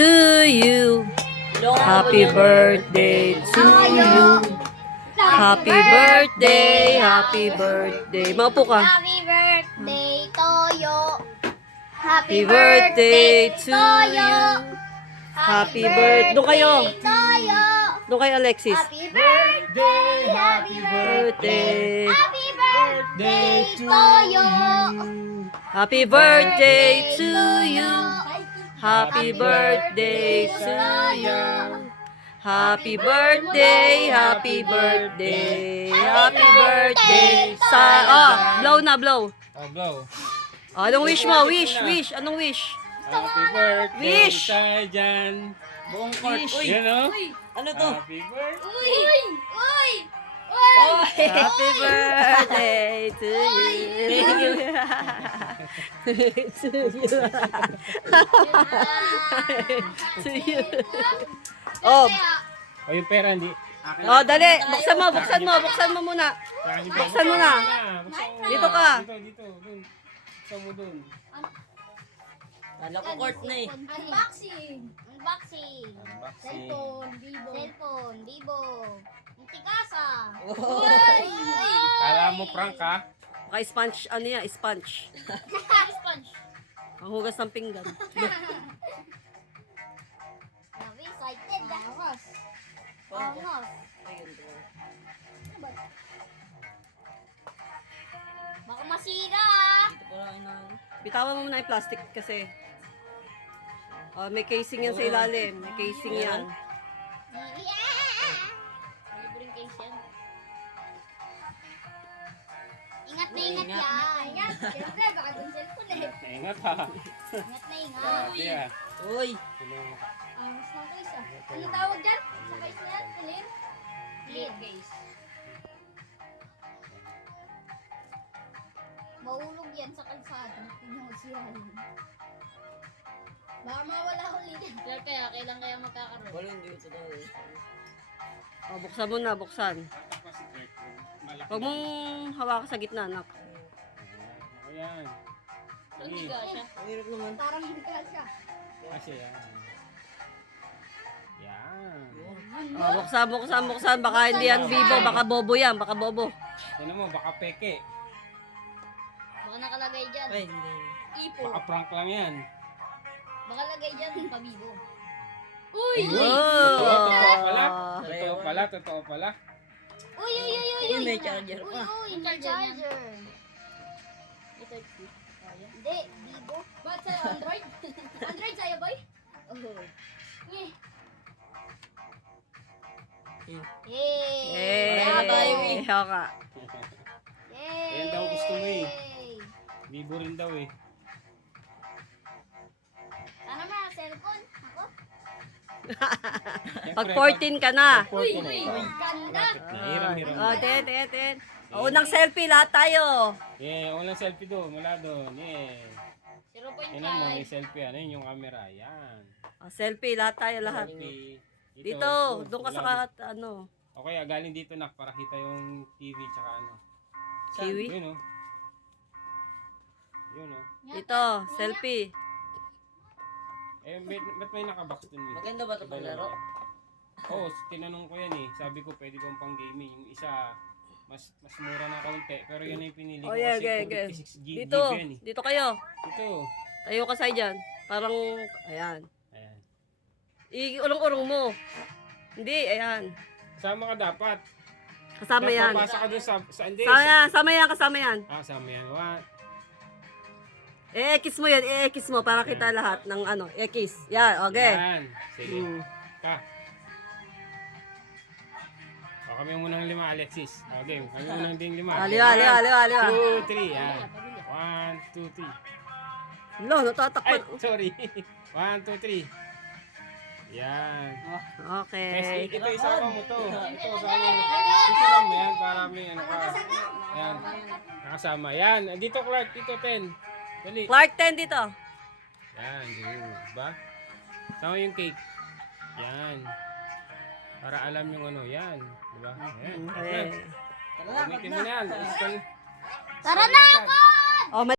to you. Happy birthday to you. Happy birthday, happy birthday. Maupo ka. Happy birthday, Toyo. Happy birthday to you. Happy birthday. Doon kayo. Toyo. Doon kayo, Alexis. Happy birthday, happy birthday. Birthday. Happy birthday, Toyo. Happy birthday to you. Happy birthday to you. Happy birthday, happy birthday. Happy birthday. Blow na, blow. Oh, blow. Anong wish mo? Wish. Anong wish? Happy birthday Wish. tayo dyan. Buong court. Wish. Yan o. Ano to? Happy birthday. Uy! Uy! Uy! Happy birthday to you. To you. Oh, O yung pera hindi. oh, dali. Buksan mo muna. Buksan mo na. Dito ka. Dito. Dun. Buksan mo dun. Kala ko court na eh. Unboxing. Unboxing. Unboxing. Cellphone, Vivo. Antikasa. Uy! Kala mo prank ka? Baka sponge, ano yan? Sponge. Sponge. Ang hugas ng pinggan. Nabi, excited. Angos. Angos. Baka masira ah. Bitawan mo muna yung plastic kasi. Oh, may casing yan sa ilalim. May casing yan. Libreng case yan. Ingat na ingat yan. Ingat. Siyempre, baka dun cellphone eh. Naingat ha. Ingat na ingat. Grabe ah. Uy! Mas ng case ah. Ano tawag dyan? Sa case na yan? Clear? Clear case. Mahulog yan sa kalsada. Hindi mo sirahin. Baka mawala ulit. Kaya kailan kaya magkakaroon? Wala hindi ito daw eh. Oh, buksan mo na, buksan. Malaki. Huwag mong hawakan sa gitna, anak. Ayan. Hindi Sige. ka siya. Ang hirap naman. Parang hindi ka siya. Kasi yan. Yan. Oh, buksan. Baka hindi yan Vivo, baka bobo yan, baka bobo. Tignan mo, baka peke. Baka nakalagay dyan. Ay, hindi. Ipo. Baka prank lang yan. Baka lagay dyan. Pabibo. Uy! Oh. Totoo pala. Uy, uy, uy, uy, Ayun, uy. may charger Uy, pa. uy, may charger. Ito yung Hindi, Vivo. Ba't sa'yo Android? Android sa'yo boy? Oh. Eh. Yay! Wala na tayo, eh. Haka. Yay! Ayan daw gusto mo eh. Vivo rin daw eh. Sana may cellphone. Ako? Pag 14 ka na. Uy, ganda. Hiram. Oh, ten. Oh, unang selfie, lahat tayo. Yeah, unang selfie doon. Mula doon. Yeah. 0.5. Yan mo, may selfie. Ano yun yung camera? Yan. Oh, selfie, lahat tayo, lahat. Selfie. Dito, doon ka sa ano, Okay, galing dito nak para kita yung TV tsaka ano. kiwi. Yun oh. Yun oh. Dito, selfie. Eh, ba't may nakabox dun eh? Maganda ba ito paglaro? Oo, tinanong ko yan eh. Sabi ko pwede bang pang gaming. Yung isa, mas mura na kaunti. Pero yun yung pinili ko Oh, yeah, kasi okay. 46 GB Dito, yan eh. dito kayo. Dito. Tayo ka sa dyan. Parang, ayan. Ayan. Ulong-urong mo. Hindi, ayan. Sama ka dapat. Kasama yan. Papasa ka dun sa hindi. Kasama yan. Kasama yan. What? I-X mo yan, i-X mo para kita lahat ng ano, X. Yan, okay. Yan. Sige. Mm. Ka. O, kami muna ng 5, Alexis. Okay, kami muna ng 5. Aliwa. 2, 3. Yan. 1, 2, 3. Lo, Ay, natatakpan. sorry. 1, 2, 3. Yan. Okay. Ito isama mo to. Ito isama mo. Picture mo yan para may ano ka. Yan. Nakasama. Yan. Dito Clark. Dito 10. Dali. Clark 10 dito. Yan. Diba? Sama yung cake. Yan. Para alam yung ano. Yan. Diba? Yan. Okay. Gamitin mo na yan. Tara na ako! Oh,